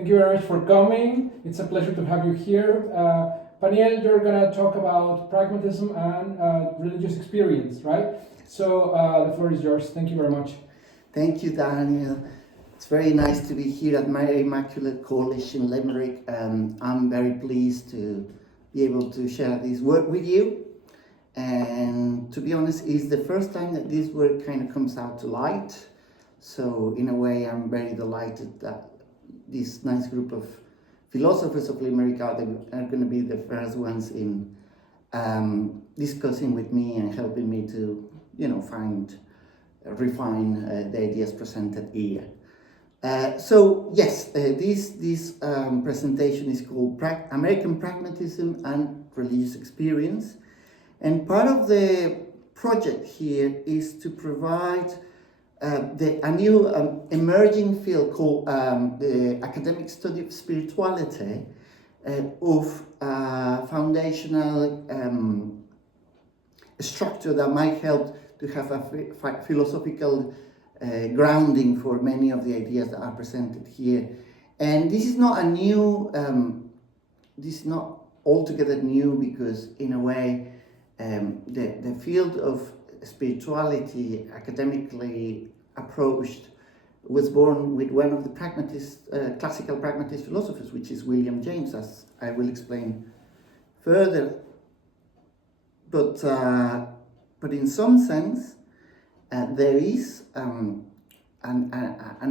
Thank you very much for coming. It's a pleasure to have you here. Paniel, you're going to talk about pragmatism and religious experience, right? So the floor is yours. Thank you very much. Thank you, Daniel. It's very nice to be here at Mary Immaculate College in Limerick. I'm very pleased to be able to share this work with you. And to be honest, it's the first time that this work kind of comes out to light. So in a way, I'm very delighted that this nice group of philosophers of Limerick are going to be the first ones in discussing with me and helping me to, refine the ideas presented here. So yes, this presentation is called American Pragmatism and Religious Experience. And part of the project here is to provide a new emerging field called the academic study of spirituality of foundational structure that might help to have a philosophical grounding for many of the ideas that are presented here. And this is not a new, this is not altogether new, because in a way the field of spirituality academically approached was born with one of the classical pragmatist philosophers, which is William James, as I will explain further. But in some sense, there is an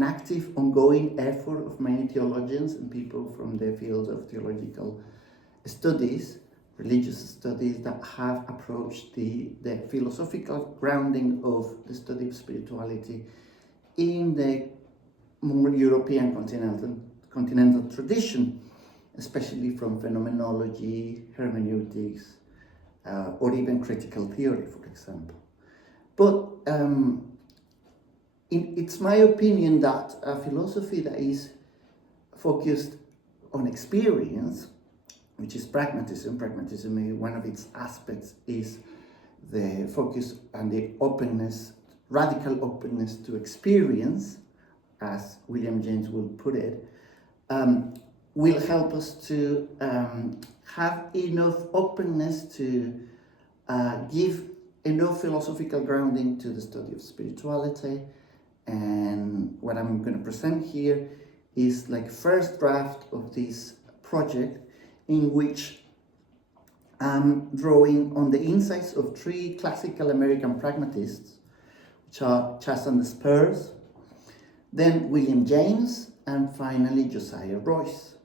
active, ongoing effort of many theologians and people from the field of theological studies, religious studies, that have approached the philosophical grounding of the study of spirituality in the more European continental tradition, especially from phenomenology, hermeneutics, or even critical theory, for example. But it's my opinion that a philosophy that is focused on experience, which is pragmatism. Pragmatism, one of its aspects is the focus and the openness, radical openness to experience, as William James will put it, will help us to have enough openness to give enough philosophical grounding to the study of spirituality. And what I'm going to present here is like first draft of this project, in which I'm drawing on the insights of three classical American pragmatists, which are Peirce, Peirce, then William James, and finally Josiah Royce.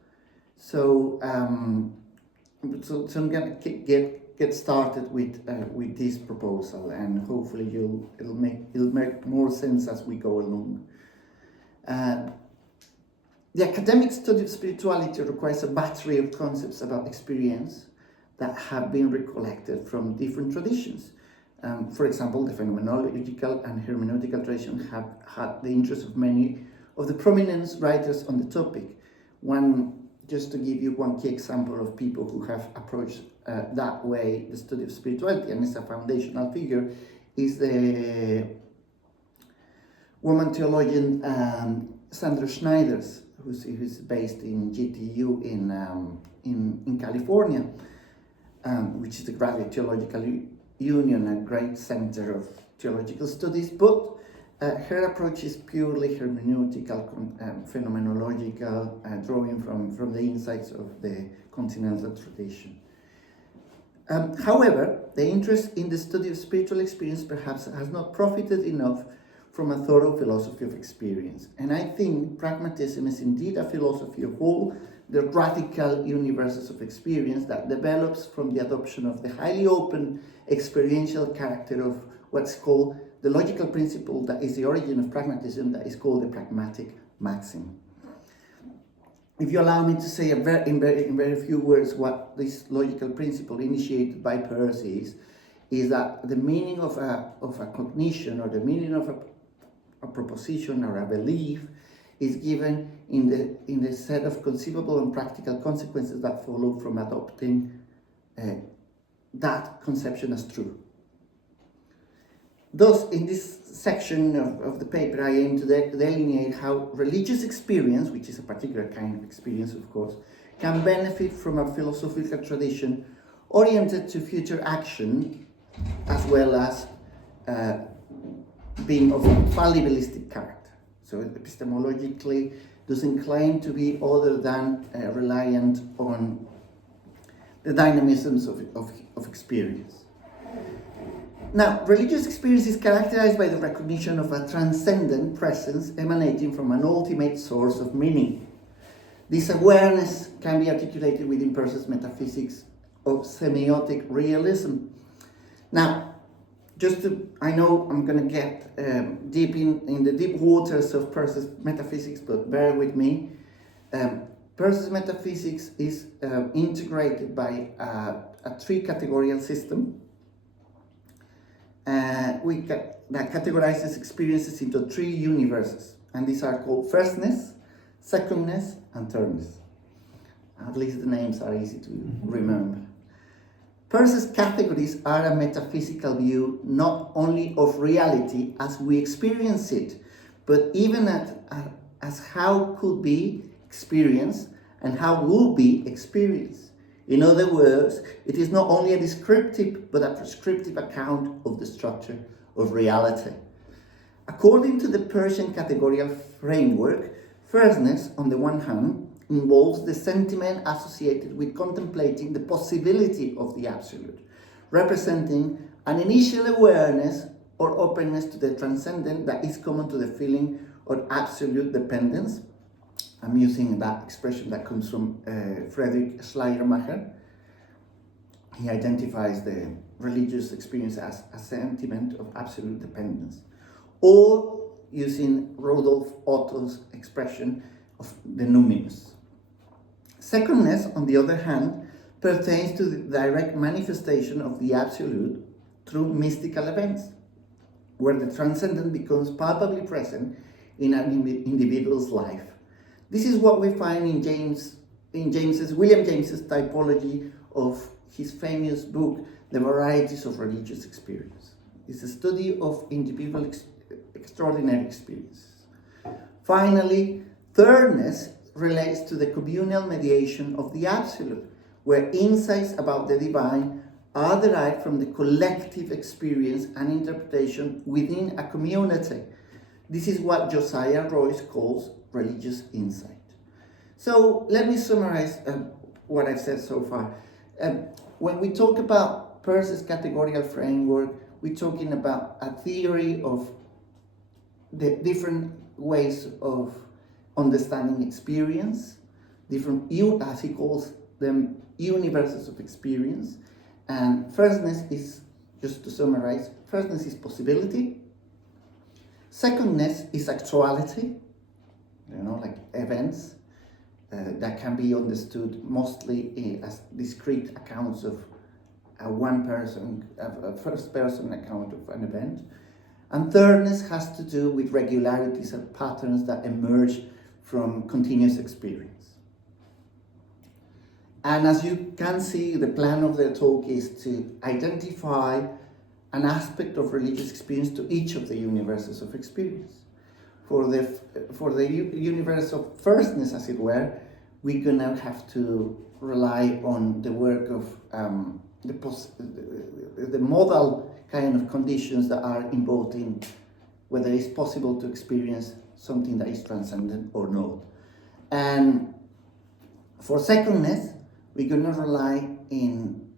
So I'm going to get started with this proposal, and hopefully it'll make more sense as we go along. The academic study of spirituality requires a battery of concepts about experience that have been recollected from different traditions. For example, the phenomenological and hermeneutical tradition have had the interest of many of the prominent writers on the topic. Just to give you one key example of people who have approached that way the study of spirituality, and is a foundational figure, is the woman theologian Sandra Schneiders, who's based in GTU in California, which is the Graduate Theological Union, a great center of theological studies. But her approach is purely hermeneutical, phenomenological, drawing from the insights of the continental tradition. However, the interest in the study of spiritual experience perhaps has not profited enough from a thorough philosophy of experience. And I think pragmatism is indeed a philosophy of all the radical universes of experience that develops from the adoption of the highly open experiential character of what's called the logical principle that is the origin of pragmatism, that is called the pragmatic maxim. If you allow me to say in very few words what this logical principle initiated by Peirce is that the meaning of a cognition, or the meaning of a proposition or a belief, is given in the set of conceivable and practical consequences that follow from adopting that conception as true. Thus, in this section of the paper, I aim to delineate how religious experience, which is a particular kind of experience, of course, can benefit from a philosophical tradition oriented to future action, as well as being of fallibilistic character. So epistemologically doesn't claim to be other than reliant on the dynamisms of experience. Now, religious experience is characterized by the recognition of a transcendent presence emanating from an ultimate source of meaning. This awareness can be articulated within Peirce's metaphysics of semiotic realism. Now, I know I'm going to get deep in the deep waters of Peirce's metaphysics, but bear with me. Peirce's metaphysics is integrated by a three-categorical system. That categorizes experiences into three universes, and these are called firstness, secondness, and thirdness. At least the names are easy to remember. Peirce's categories are a metaphysical view not only of reality as we experience it, but even as how could be experienced and how will be experienced. In other words, it is not only a descriptive but a prescriptive account of the structure of reality. According to the Peircean categorical framework, firstness, on the one hand, involves the sentiment associated with contemplating the possibility of the absolute, representing an initial awareness or openness to the transcendent that is common to the feeling of absolute dependence. I'm using that expression that comes from Friedrich Schleiermacher. He identifies the religious experience as a sentiment of absolute dependence. Or using Rudolf Otto's expression of the numinous. Secondness, on the other hand, pertains to the direct manifestation of the absolute through mystical events, where the transcendent becomes palpably present in an individual's life. This is what we find in William James's typology of his famous book, The Varieties of Religious Experience. It's a study of individual extraordinary experiences. Finally, thirdness relates to the communal mediation of the absolute, where insights about the divine are derived from the collective experience and interpretation within a community. This is what Josiah Royce calls religious insight. So let me summarize what I've said so far. When we talk about Peirce's categorical framework, we're talking about a theory of the different ways of understanding experience, different, as he calls them, universes of experience. And firstness is, just to summarize, firstness is possibility. Secondness is actuality, like events that can be understood mostly as discrete accounts of a first person account of an event. And thirdness has to do with regularities and patterns that emerge from continuous experience. And as you can see, the plan of the talk is to identify an aspect of religious experience to each of the universes of experience. For the universe of firstness, as it were, we're gonna have to rely on the work of the modal kind of conditions that are involved in whether it's possible to experience something that is transcendent or not. And for secondness, we're going to rely in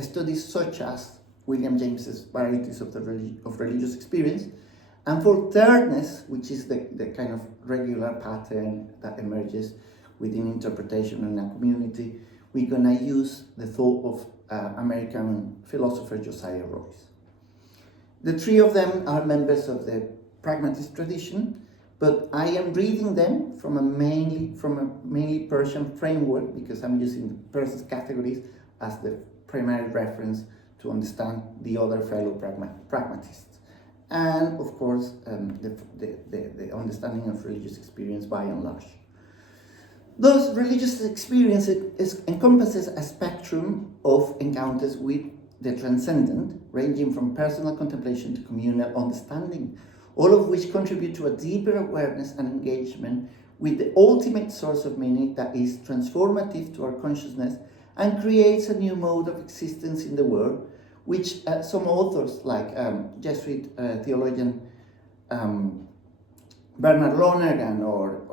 studies such as William James's Varieties of Religious Experience. And for thirdness, which is the kind of regular pattern that emerges within interpretation in a community, we're going to use the thought of American philosopher Josiah Royce. The three of them are members of the pragmatist tradition, but I am reading them from a mainly Peircean framework because I'm using Peirce's categories as the primary reference to understand the other fellow pragmatists. And of course, the understanding of religious experience by and large. Thus, religious experience encompasses a spectrum of encounters with the transcendent, ranging from personal contemplation to communal understanding, all of which contribute to a deeper awareness and engagement with the ultimate source of meaning that is transformative to our consciousness and creates a new mode of existence in the world, which some authors, like Jesuit theologian Bernard Lonergan, or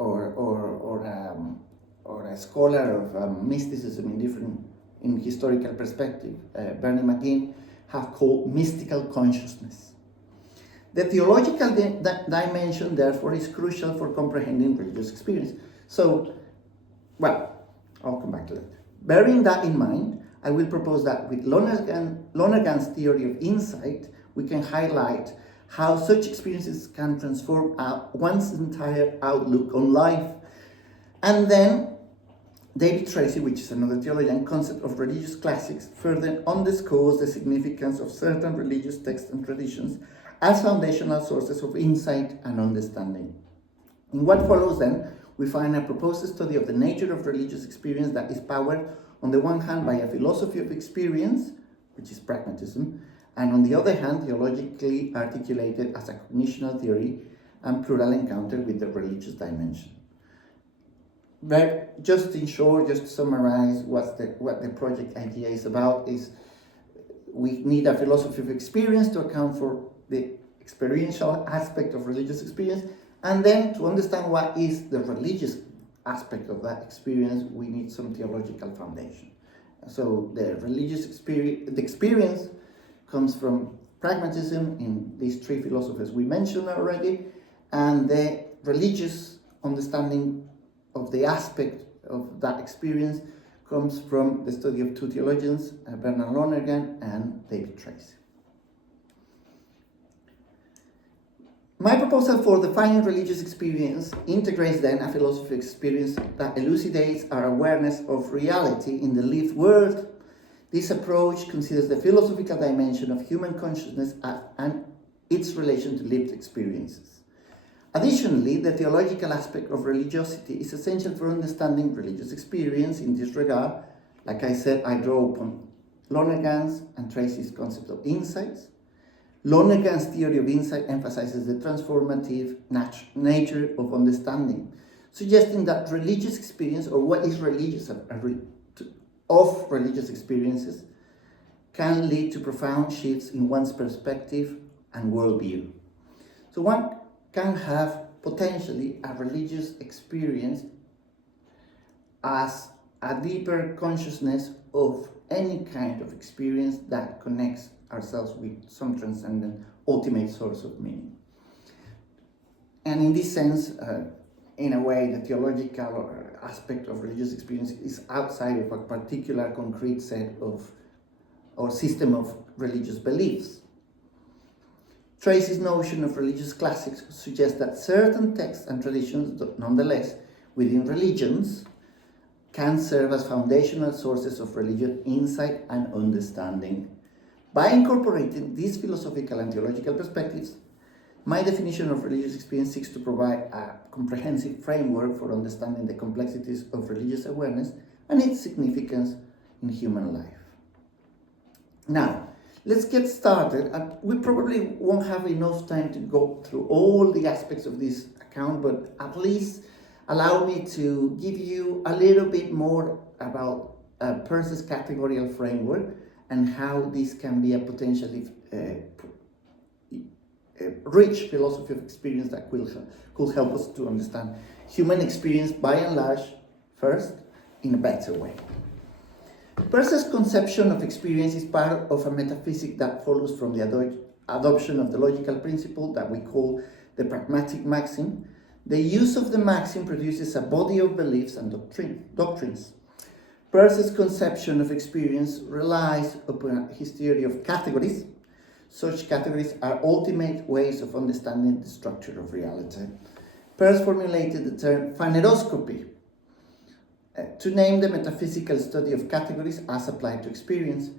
a scholar of mysticism in historical perspective, Bernie McGinn, have called mystical consciousness. The theological dimension, therefore, is crucial for comprehending religious experience. So, well, I'll come back to that. Bearing that in mind, I will propose that with Lonergan's theory of insight, we can highlight how such experiences can transform one's entire outlook on life. And then David Tracy, which is another theologian, concept of religious classics, further underscores the significance of certain religious texts and traditions as foundational sources of insight and understanding. In what follows then, we find a proposed study of the nature of religious experience that is powered on the one hand by a philosophy of experience, which is pragmatism, and on the other hand, theologically articulated as a cognitional theory and plural encounter with the religious dimension. But just in short, just to summarize what the project idea is about, is we need a philosophy of experience to account for the experiential aspect of religious experience, and then to understand what is the religious aspect of that experience, we need some theological foundation. So the religious experience comes from pragmatism in these three philosophies we mentioned already, and the religious understanding of the aspect of that experience comes from the study of two theologians, Bernard Lonergan and David Tracy. My proposal for defining religious experience integrates then a philosophy of experience that elucidates our awareness of reality in the lived world. This approach considers the philosophical dimension of human consciousness and its relation to lived experiences. Additionally, the theological aspect of religiosity is essential for understanding religious experience. In this regard, like I said, I draw upon Lonergan's and Tracy's concept of insights. Lonergan's theory of insight emphasizes the transformative nature of understanding, suggesting that religious experience, or what is religious of religious experiences, can lead to profound shifts in one's perspective and worldview. So one can have potentially a religious experience as a deeper consciousness of any kind of experience that connects ourselves with some transcendent ultimate source of meaning. And in this sense, in a way, the theological aspect of religious experience is outside of a particular concrete set of or system of religious beliefs. Tracy's notion of religious classics suggests that certain texts and traditions, nonetheless, within religions, can serve as foundational sources of religious insight and understanding. By incorporating these philosophical and theological perspectives, my definition of religious experience seeks to provide a comprehensive framework for understanding the complexities of religious awareness and its significance in human life. Now, let's get started. We probably won't have enough time to go through all the aspects of this account, but at least allow me to give you a little bit more about Peirce's categorical framework and how this can be a potentially rich philosophy of experience that could help us to understand human experience by and large, first, in a better way. Peirce's conception of experience is part of a metaphysic that follows from the adoption of the logical principle that we call the pragmatic maxim. The use of the maxim produces a body of beliefs and doctrines. Peirce's conception of experience relies upon his theory of categories. Such categories are ultimate ways of understanding the structure of reality. Peirce formulated the term phaneroscopy to name the metaphysical study of categories as applied to experience.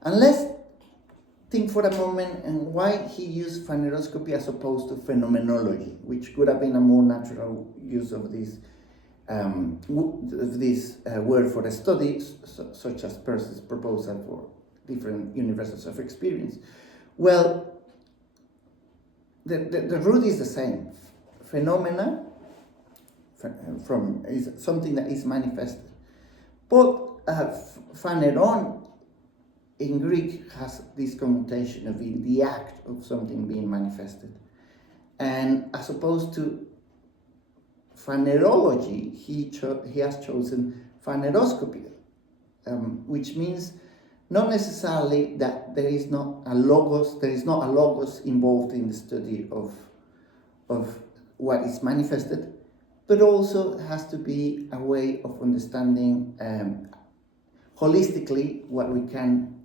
And let's think for a moment on why he used phaneroscopy as opposed to phenomenology, which could have been a more natural use of this word for a study, such as Peirce's proposal for different universes of experience. Well, the root is the same. Phenomena is something that is manifested. But phaneron in Greek has this connotation of being the act of something being manifested. And as opposed to phanerology, he has chosen phaneroscopy, which means not necessarily that there is not a logos involved in the study of what is manifested, but also has to be a way of understanding holistically what we can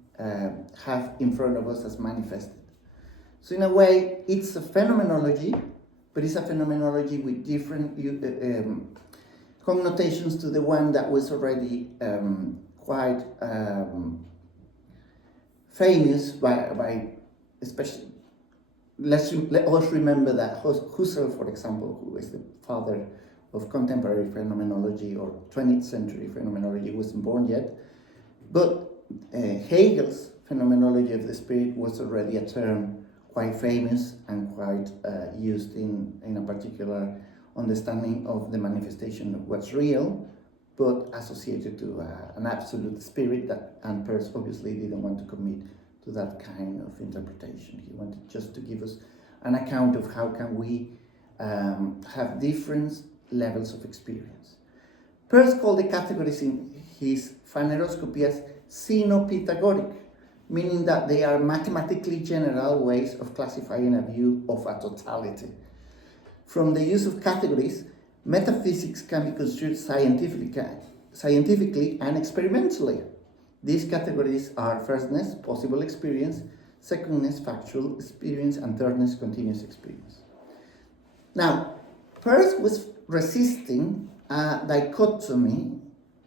have in front of us as manifested. So in a way, it's a phenomenology, but it's a phenomenology with different connotations to the one that was already quite famous by especially, let us remember that Husserl, for example, who is the father of contemporary phenomenology or 20th century phenomenology, wasn't born yet, but Hegel's phenomenology of the spirit was already a term quite famous and quite used in a particular understanding of the manifestation of what's real, but associated to an absolute spirit and Peirce obviously didn't want to commit to that kind of interpretation. He wanted just to give us an account of how can we have different levels of experience. Peirce called the categories in his phaneroscopy as synopythagoric, meaning that they are mathematically general ways of classifying a view of a totality. From the use of categories, metaphysics can be construed scientifically and experimentally. These categories are firstness, possible experience, secondness, factual experience, and thirdness, continuous experience. Now, Peirce was resisting a dichotomy,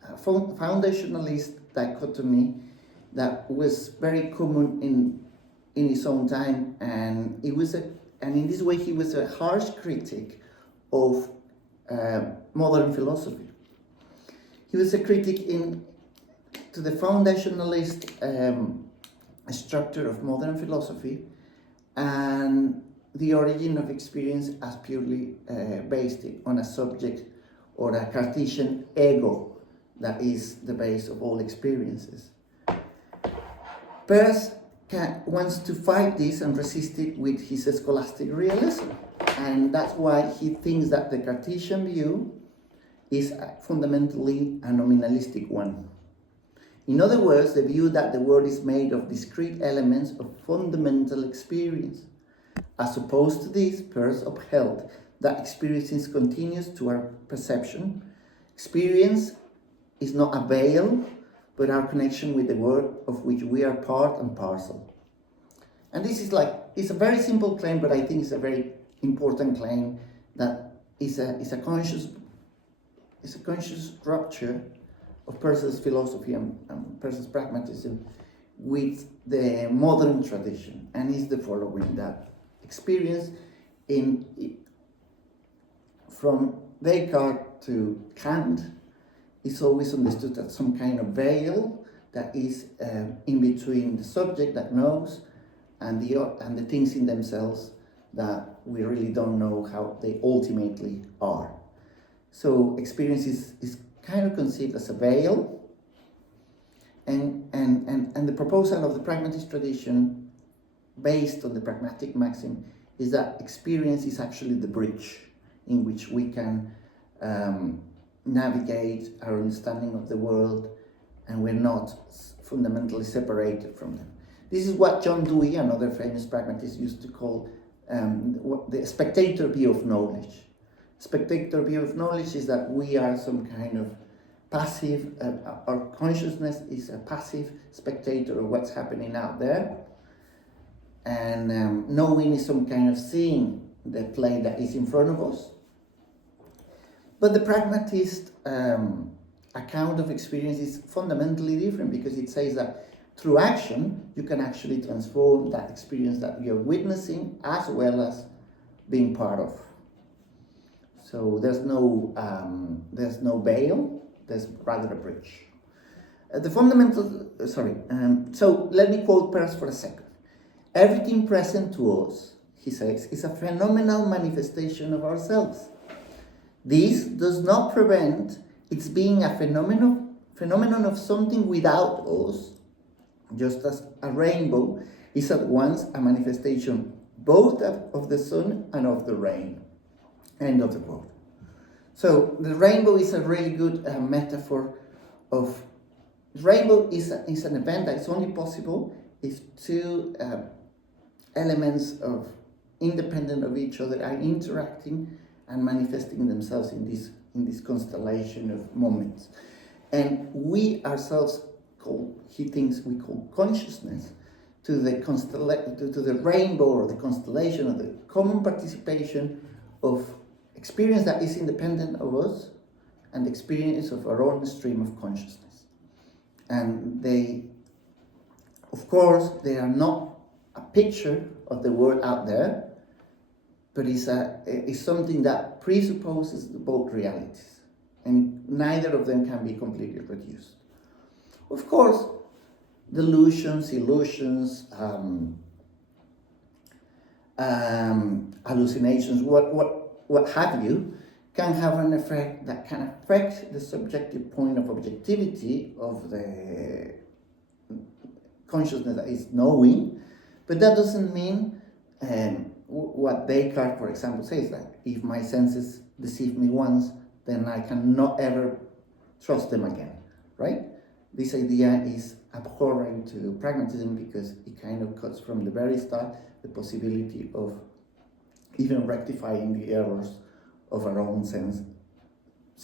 a foundationalist dichotomy that was very common in his own time, and in this way he was a harsh critic of modern philosophy. He was a critic to the foundationalist structure of modern philosophy and the origin of experience as purely based on a subject or a Cartesian ego that is the base of all experiences. Peirce wants to fight this and resist it with his scholastic realism, and that's why he thinks that the Cartesian view is fundamentally a nominalistic one. In other words, the view that the world is made of discrete elements of fundamental experience. As opposed to this, Peirce upheld that experience is continuous to our perception. Experience is not a veil, but our connection with the world of which we are part and parcel. And this is it's a very simple claim, but I think it's a very important claim that is a conscious rupture of Peirce's philosophy and Peirce's pragmatism with the modern tradition, and is the following: that experience from Descartes to Kant is always understood as some kind of veil that is in between the subject that knows and the things in themselves that we really don't know how they ultimately are. So experience is kind of conceived as a veil, and the proposal of the pragmatist tradition, based on the pragmatic maxim, is that experience is actually the bridge in which we can navigate our understanding of the world, and we're not fundamentally separated from them. This is what John Dewey, another famous pragmatist, used to call the spectator view of knowledge. Spectator view of knowledge is that we are some kind of passive, our consciousness is a passive spectator of what's happening out there, and knowing is some kind of seeing the play that is in front of us. But the pragmatist account of experience is fundamentally different, because it says that through action you can actually transform that experience that you're witnessing as well as being part of. So there's no veil, there's rather a bridge. The fundamental, so let me quote Peirce for a second. Everything present to us, he says, is a phenomenal manifestation of ourselves. This does not prevent its being a phenomenon of something without us, just as a rainbow is at once a manifestation both of the sun and of the rain. End of the quote. So the rainbow is a really good metaphor of rainbow is an event that is only possible if two elements of independent of each other are interacting and manifesting themselves in this constellation of moments. And we ourselves he thinks we call consciousness to the rainbow or the constellation of the common participation of experience that is independent of us and the experience of our own stream of consciousness. And they, of course, they are not a picture of the world out there, but it's something that presupposes both realities, and neither of them can be completely reduced. Of course, delusions, illusions, hallucinations, what have you, can have an effect that can affect the subjective point of objectivity of the consciousness that is knowing, but that doesn't mean what Descartes, for example, says, that if my senses deceive me once, then I cannot ever trust them again, right? This idea is abhorrent to pragmatism because it kind of cuts from the very start the possibility of even rectifying the errors of our own sense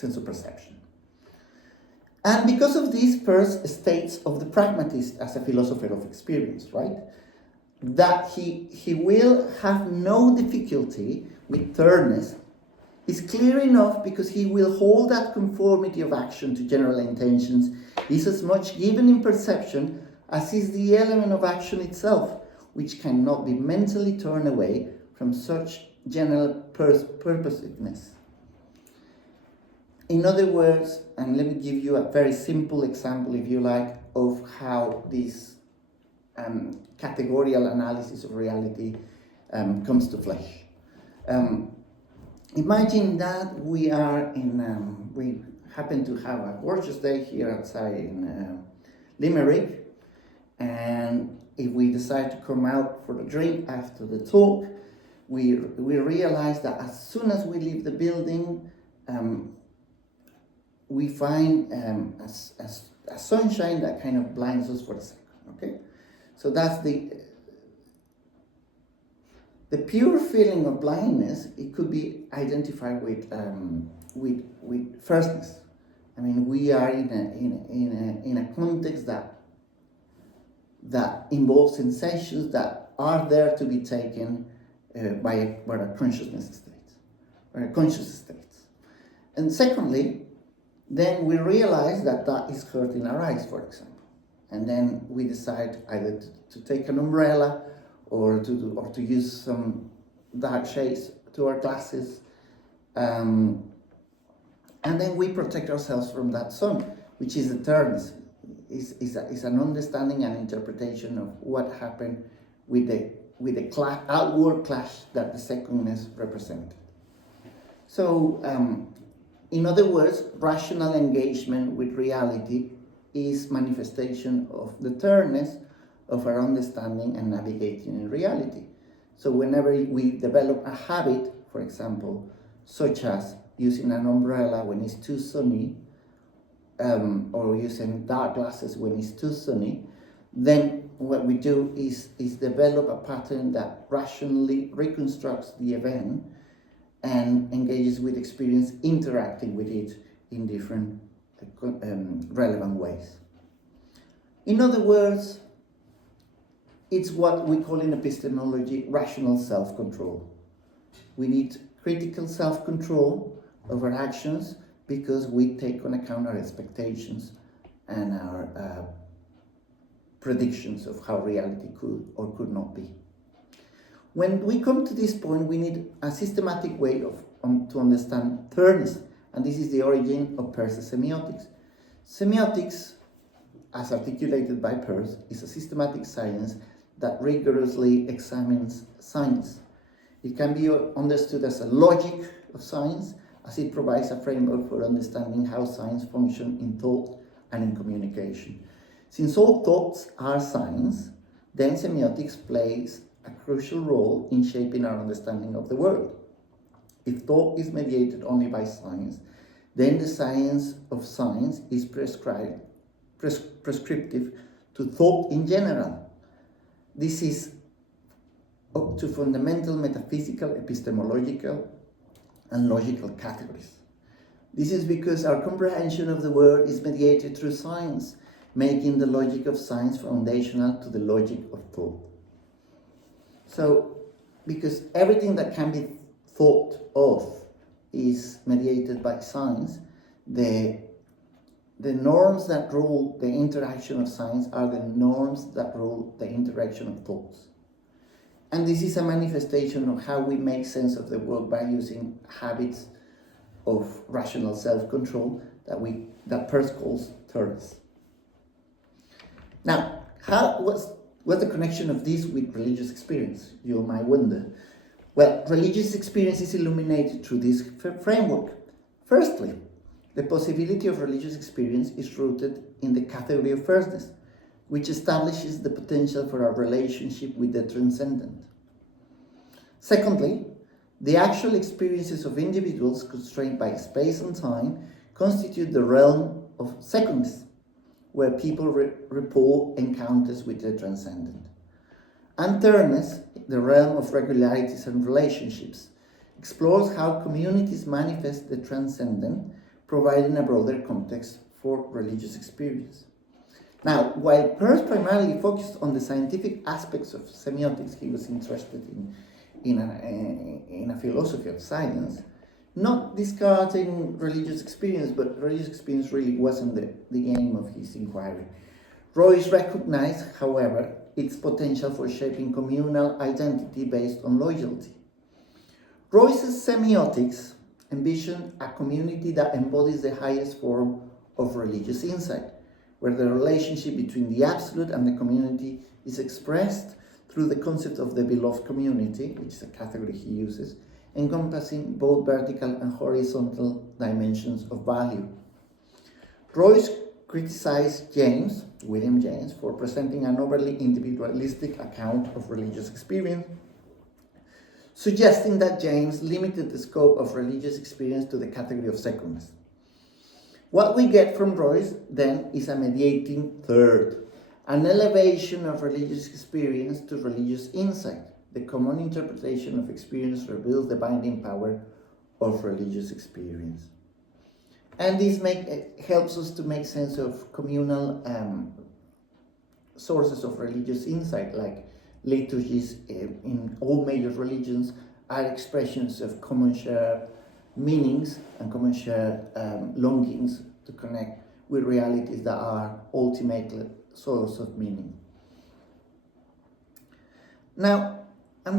of perception. And because of this, Peirce states of the pragmatist as a philosopher of experience, right? That he will have no difficulty with thirdness is clear enough because he will hold that conformity of action to general intentions is as much given in perception as is the element of action itself, which cannot be mentally turned away from such general purposiveness. In other words, and let me give you a very simple example, if you like, of how this categorical analysis of reality comes to flesh. Imagine that we are we happen to have a gorgeous day here outside in Limerick, and if we decide to come out for a drink after the talk, we realize that as soon as we leave the building, we find a sunshine that kind of blinds us for a second, okay? So that's the pure feeling of blindness. It could be identified with firstness. I mean, we are in a context that involves sensations that are there to be taken by our consciousness states, or conscious states. And secondly, then we realize that is hurting our eyes, for example. And then we decide either to take an umbrella or to use some dark shades to our glasses. And then we protect ourselves from that sun, which is the thirdness. Is an understanding and interpretation of what happened with the outward clash that the secondness represented. So, in other words, rational engagement with reality is manifestation of the thirdness of our understanding and navigating in reality. So whenever we develop a habit, for example, such as using an umbrella when it's too sunny, or using dark glasses when it's too sunny, then what we do is develop a pattern that rationally reconstructs the event and engages with experience, interacting with it in different relevant ways. In other words, it's what we call in epistemology rational self-control. We need critical self-control over actions because we take on account our expectations and our predictions of how reality could or could not be. When we come to this point, we need a systematic way to understand thirdness, and this is the origin of Peirce's semiotics. Semiotics as articulated by Peirce, is a systematic science that rigorously examines science. It can be understood as a logic of science, as it provides a framework for understanding how science functions in thought and in communication. Since all thoughts are science, then semiotics plays a crucial role in shaping our understanding of the world. If thought is mediated only by science, then the science of science is prescriptive to thought in general. This is up to fundamental metaphysical, epistemological, and logical categories. This is because our comprehension of the world is mediated through science, making the logic of science foundational to the logic of thought. So, because everything that can be thought of is mediated by science, the norms that rule the interaction of science are the norms that rule the interaction of thoughts. And this is a manifestation of how we make sense of the world by using habits of rational self-control that Peirce calls thirdness. Now, what's the connection of this with religious experience, you might wonder? Well, religious experience is illuminated through this framework. Firstly, the possibility of religious experience is rooted in the category of firstness, which establishes the potential for our relationship with the transcendent. Secondly, the actual experiences of individuals constrained by space and time constitute the realm of secondness, where people report encounters with the transcendent. And thirdness, the realm of regularities and relationships, explores how communities manifest the transcendent, providing a broader context for religious experience. Now, while Peirce primarily focused on the scientific aspects of semiotics, he was interested in a philosophy of science, not discarding religious experience, but religious experience really wasn't the aim of his inquiry. Reyes recognized, however, its potential for shaping communal identity based on loyalty. Reyes' semiotics envisioned a community that embodies the highest form of religious insight, where the relationship between the absolute and the community is expressed through the concept of the beloved community, which is a category he uses, encompassing both vertical and horizontal dimensions of value. Reyes criticized William James, for presenting an overly individualistic account of religious experience, suggesting that James limited the scope of religious experience to the category of secondness. What we get from Reyes, then, is a mediating third, an elevation of religious experience to religious insight. The common interpretation of experience reveals the binding power of religious experience. And this helps us to make sense of communal sources of religious insight, like liturgies in all major religions are expressions of common shared meanings and common shared longings to connect with realities that are ultimate source of meaning. Now, I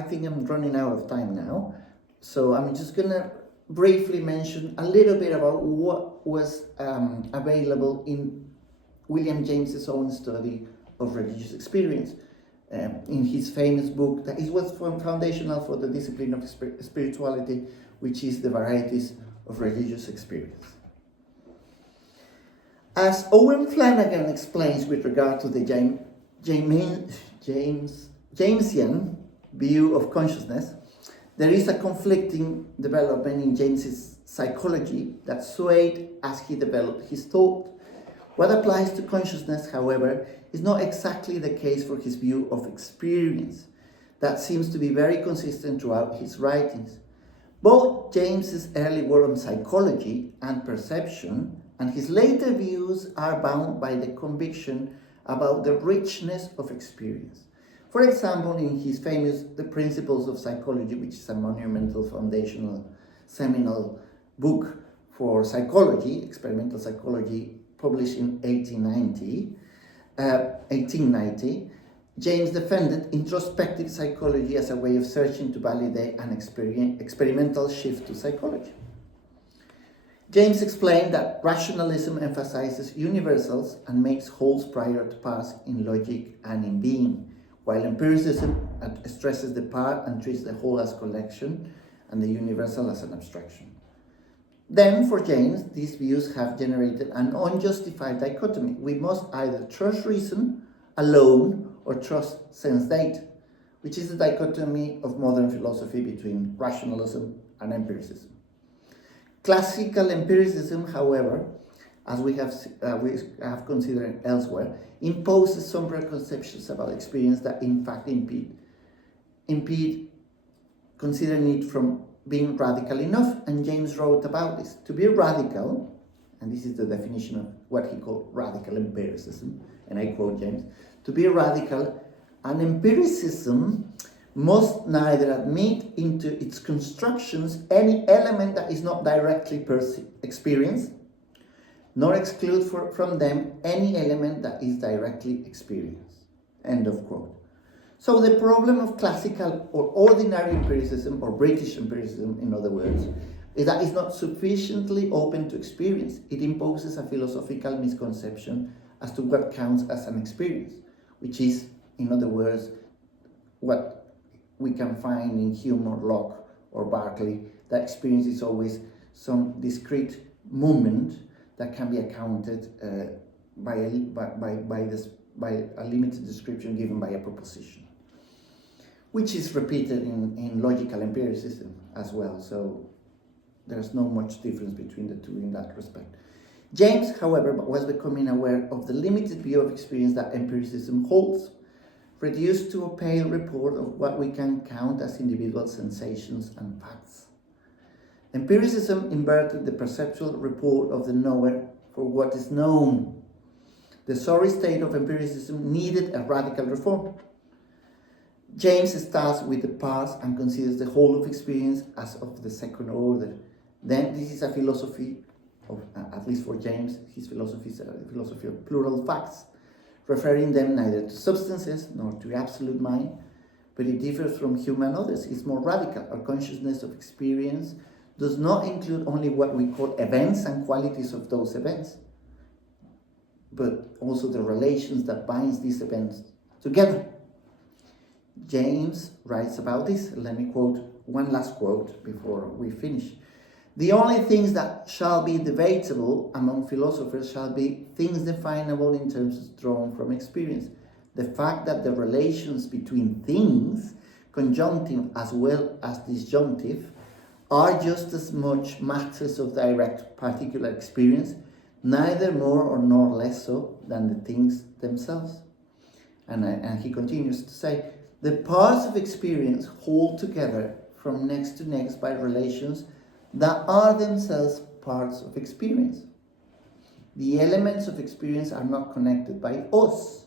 think I'm running out of time now, so I'm just gonna briefly mention a little bit about what was available in William James's own study of religious experience. In his famous book, that it was foundational for the discipline of spirituality, which is The Varieties of Religious Experience. As Owen Flanagan explains with regard to the Jamesian view of consciousness, there is a conflicting development in James's psychology that swayed as he developed his thought. What applies to consciousness, however, is not exactly the case for his view of experience. That seems to be very consistent throughout his writings. Both James's early work on psychology and perception and his later views are bound by the conviction about the richness of experience. For example, in his famous The Principles of Psychology, which is a monumental foundational seminal book for psychology, experimental psychology, published in 1890, James defended introspective psychology as a way of searching to validate an experimental shift to psychology. James explained that rationalism emphasizes universals and makes wholes prior to parts in logic and in being, while empiricism stresses the part and treats the whole as collection and the universal as an abstraction. Then, for James, these views have generated an unjustified dichotomy. We must either trust reason alone or trust sense data, which is the dichotomy of modern philosophy between rationalism and empiricism. Classical empiricism, however, as we have considered elsewhere, imposes some preconceptions about experience that in fact impede considering it from being radical enough, and James wrote about this. To be radical, and this is the definition of what he called radical empiricism, and I quote James, to be radical, an empiricism must neither admit into its constructions any element that is not directly experienced, nor exclude from them any element that is directly experienced. End of quote. So the problem of classical or ordinary empiricism, or British empiricism in other words, is that it's not sufficiently open to experience. It imposes a philosophical misconception as to what counts as an experience, which is, in other words, what we can find in Hume or Locke or Berkeley, that experience is always some discrete moment that can be accounted by a limited description given by a proposition, which is repeated in logical empiricism as well. So there's not much difference between the two in that respect. James, however, was becoming aware of the limited view of experience that empiricism holds, reduced to a pale report of what we can count as individual sensations and facts. Empiricism inverted the perceptual report of the knower for what is known. The sorry state of empiricism needed a radical reform. James starts with the past and considers the whole of experience as of the second order. Then this is a philosophy of, at least for James, his philosophy is a philosophy of plural facts, referring them neither to substances nor to absolute mind, but it differs from Hume and others. It's more radical. Our consciousness of experience does not include only what we call events and qualities of those events, but also the relations that binds these events together. James writes about this. Let me quote one last quote before we finish. The only things that shall be debatable among philosophers shall be things definable in terms drawn from experience. The fact that the relations between things, conjunctive as well as disjunctive, are just as much matters of direct particular experience, neither more or nor less so than the things themselves. And he continues to say, the parts of experience hold together from next to next by relations that are themselves parts of experience. The elements of experience are not connected by us.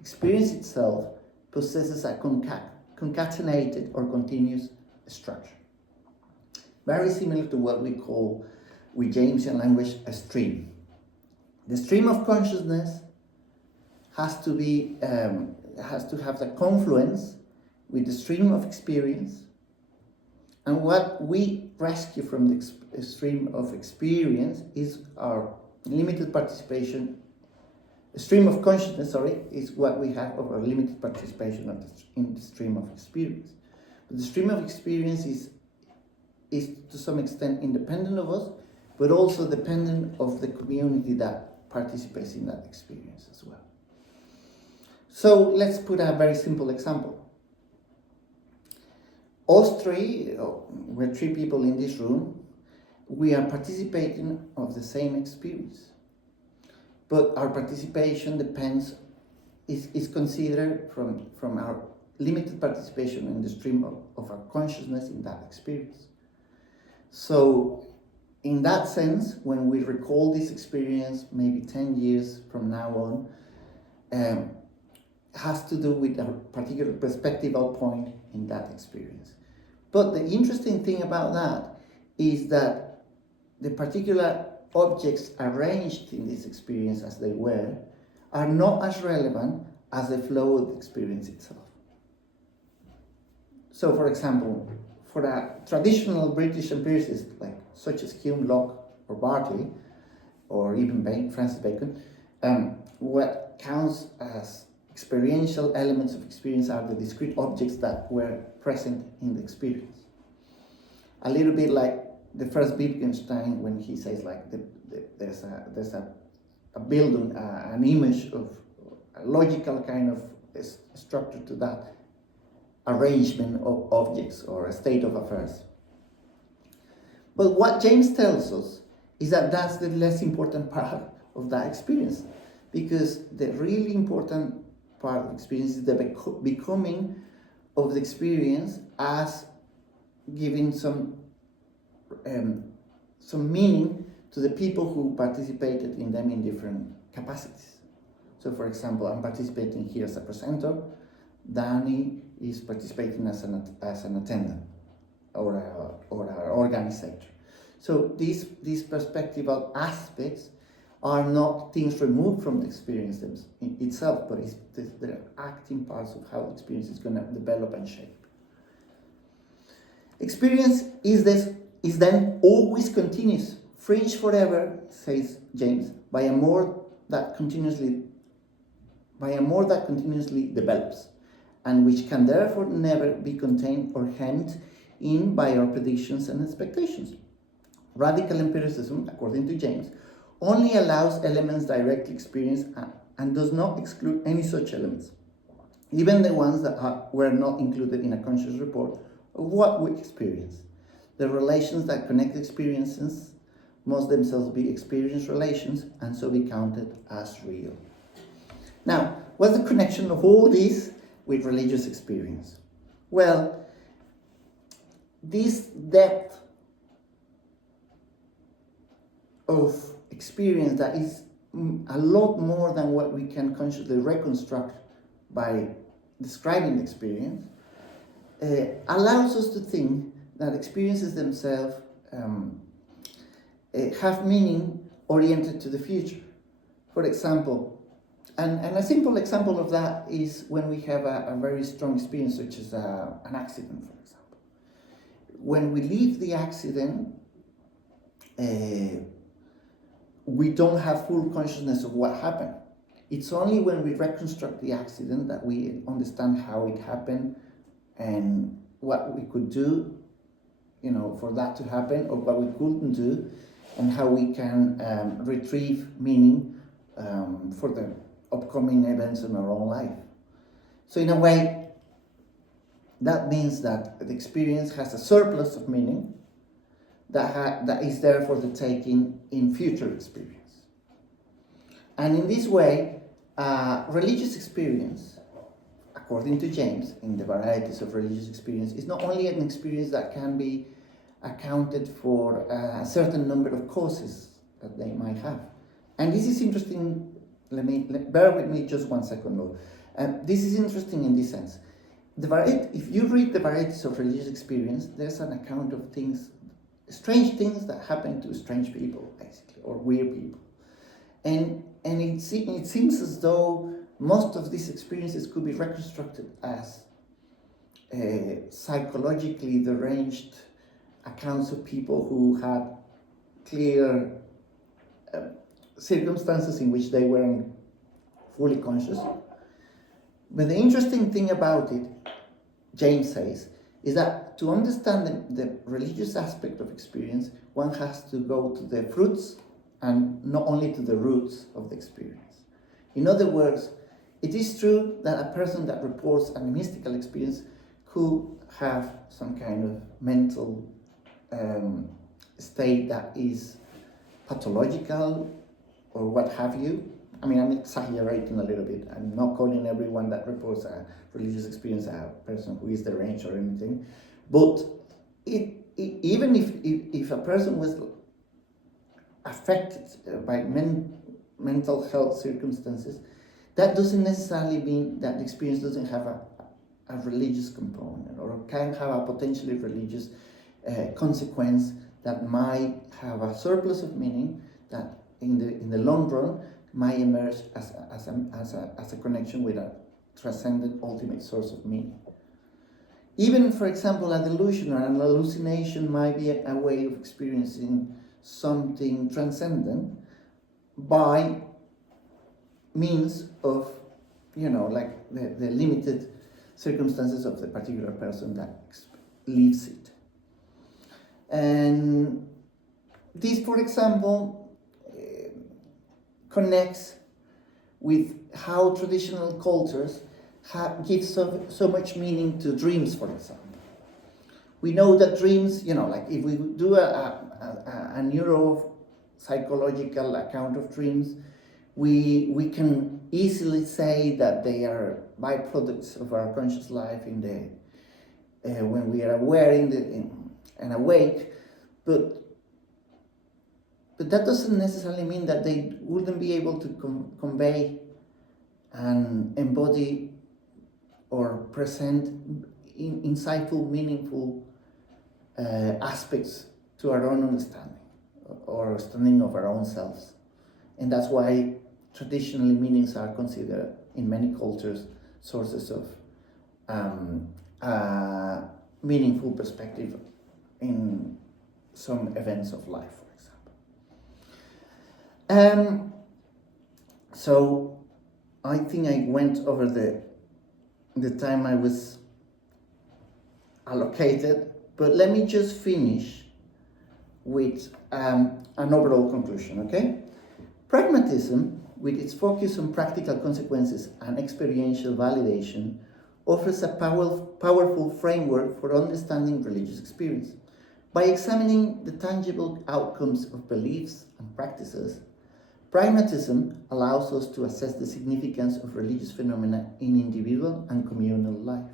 Experience itself possesses a concatenated or continuous structure. Very similar to what we call, with Jamesian language, a stream. The stream of consciousness has to have the confluence with the stream of experience. And what we rescue from the stream of experience is our limited participation. The stream of consciousness, is what we have of our limited participation in the stream of experience. But the stream of experience is to some extent independent of us, but also dependent of the community that participates in that experience as well. So let's put a very simple example. Us three, we're three people in this room, we are participating of the same experience. But our participation is considered from our limited participation in the stream of our consciousness in that experience. So in that sense, when we recall this experience, maybe 10 years from now on, has to do with a particular perspectival point in that experience. But the interesting thing about that is that the particular objects arranged in this experience as they were are not as relevant as the flow of the experience itself. So, for example, for a traditional British empiricist, such as Hume, Locke, or Berkeley, or even Francis Bacon, what counts as experiential elements of experience are the discrete objects that were present in the experience. A little bit like the first Wittgenstein when he says like there's a building, an image of a logical kind of structure to that arrangement of objects or a state of affairs. But what James tells us is that that's the less important part of that experience, because the really important part of experience is the becoming of the experience as giving some meaning to the people who participated in them in different capacities. So, for example, I'm participating here as a presenter. Danny is participating as an attendant or an organizer. So these perspectival aspects are not things removed from the experience itself, but they're acting parts of how the experience is going to develop and shape. Experience is then always continuous, fringe forever, says James, by a more that continuously develops, and which can therefore never be contained or hemmed in by our predictions and expectations. Radical empiricism, according to James, only allows elements directly experienced and does not exclude any such elements, even the ones that were not included in a conscious report of what we experience. The relations that connect experiences must themselves be experience relations and so be counted as real. Now, what's the connection of all this with religious experience? Well, this depth of experience that is a lot more than what we can consciously reconstruct by describing the experience, allows us to think that experiences themselves have meaning oriented to the future. For example, and a simple example of that is when we have a very strong experience, such as an accident, for example. When we leave the accident, we don't have full consciousness of what happened. It's only when we reconstruct the accident that we understand how it happened and what we could do, for that to happen, or what we couldn't do, and how we can retrieve meaning for the upcoming events in our own life. So in a way, that means that the experience has a surplus of meaning that is there for the taking in future experience. And in this way, religious experience, according to James, in the varieties of religious experience, is not only an experience that can be accounted for a certain number of causes that they might have. And this is interesting. Bear with me just 1 second more. This is interesting in this sense. If you read the varieties of religious experience, there's an account of strange things that happen to strange people, basically, or weird people. And it seems as though most of these experiences could be reconstructed as psychologically deranged accounts of people who had clear circumstances in which they weren't fully conscious. But the interesting thing about it, James says, is that to understand the religious aspect of experience, one has to go to the fruits and not only to the roots of the experience. In other words, it is true that a person that reports a mystical experience could have some kind of mental state that is pathological or what have you. I mean, I'm exaggerating a little bit. I'm not calling everyone that reports a religious experience a person who is deranged or anything. But even if a person was affected by mental health circumstances, that doesn't necessarily mean that the experience doesn't have a religious component or can have a potentially religious consequence that might have a surplus of meaning that in the long run might emerge as a connection with a transcendent ultimate source of meaning. Even, for example, a delusion or an hallucination might be a way of experiencing something transcendent by means of, like the limited circumstances of the particular person that lives it. And this, for example, connects with how traditional cultures give so much meaning to dreams, for example. We know that dreams, like if we do a neuropsychological account of dreams, we can easily say that they are byproducts of our conscious life in the when we are aware and awake, but that doesn't necessarily mean that they wouldn't be able to convey and embody or present insightful, meaningful aspects to our own understanding or understanding of our own selves. And that's why traditionally meanings are considered in many cultures sources of meaningful perspective in some events of life, for example. So I think I went over the time I was allocated, but let me just finish with an overall conclusion, okay? Pragmatism, with its focus on practical consequences and experiential validation, offers a powerful framework for understanding religious experience. By examining the tangible outcomes of beliefs and practices, pragmatism allows us to assess the significance of religious phenomena in individual and communal life.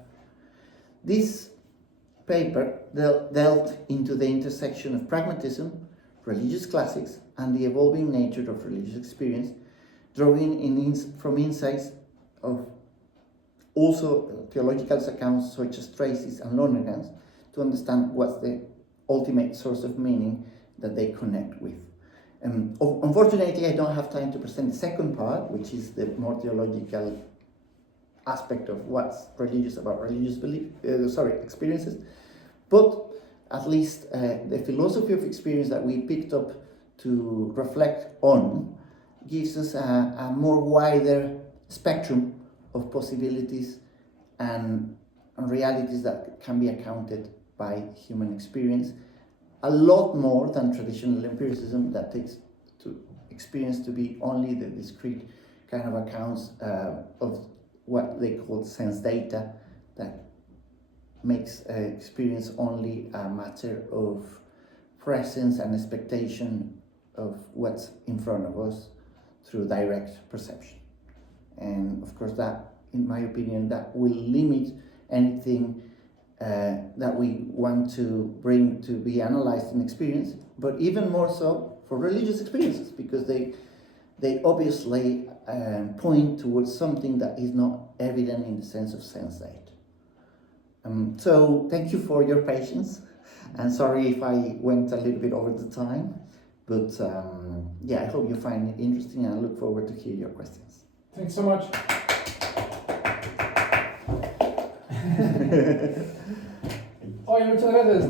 This paper delved into the intersection of pragmatism, religious classics, and the evolving nature of religious experience, drawing from insights of also theological accounts such as Tracy's and Lonergan's to understand what's the ultimate source of meaning that they connect with. Unfortunately, I don't have time to present the second part, which is the more theological aspect of what's religious about religious experiences. But at least the philosophy of experience that we picked up to reflect on gives us a more wider spectrum of possibilities and realities that can be accounted by human experience, a lot more than traditional empiricism that takes to experience to be only the discrete kind of accounts of what they call sense data that makes experience only a matter of presence and expectation of what's in front of us through direct perception. And of course that, in my opinion, that will limit anything that we want to bring to be analyzed in experience, but even more so for religious experiences, because they obviously point towards something that is not evident in the sense of sense data. So thank you for your patience, and sorry if I went a little bit over the time, but yeah, I hope you find it interesting, and I look forward to hear your questions. Thanks so much. Oye, muchas gracias.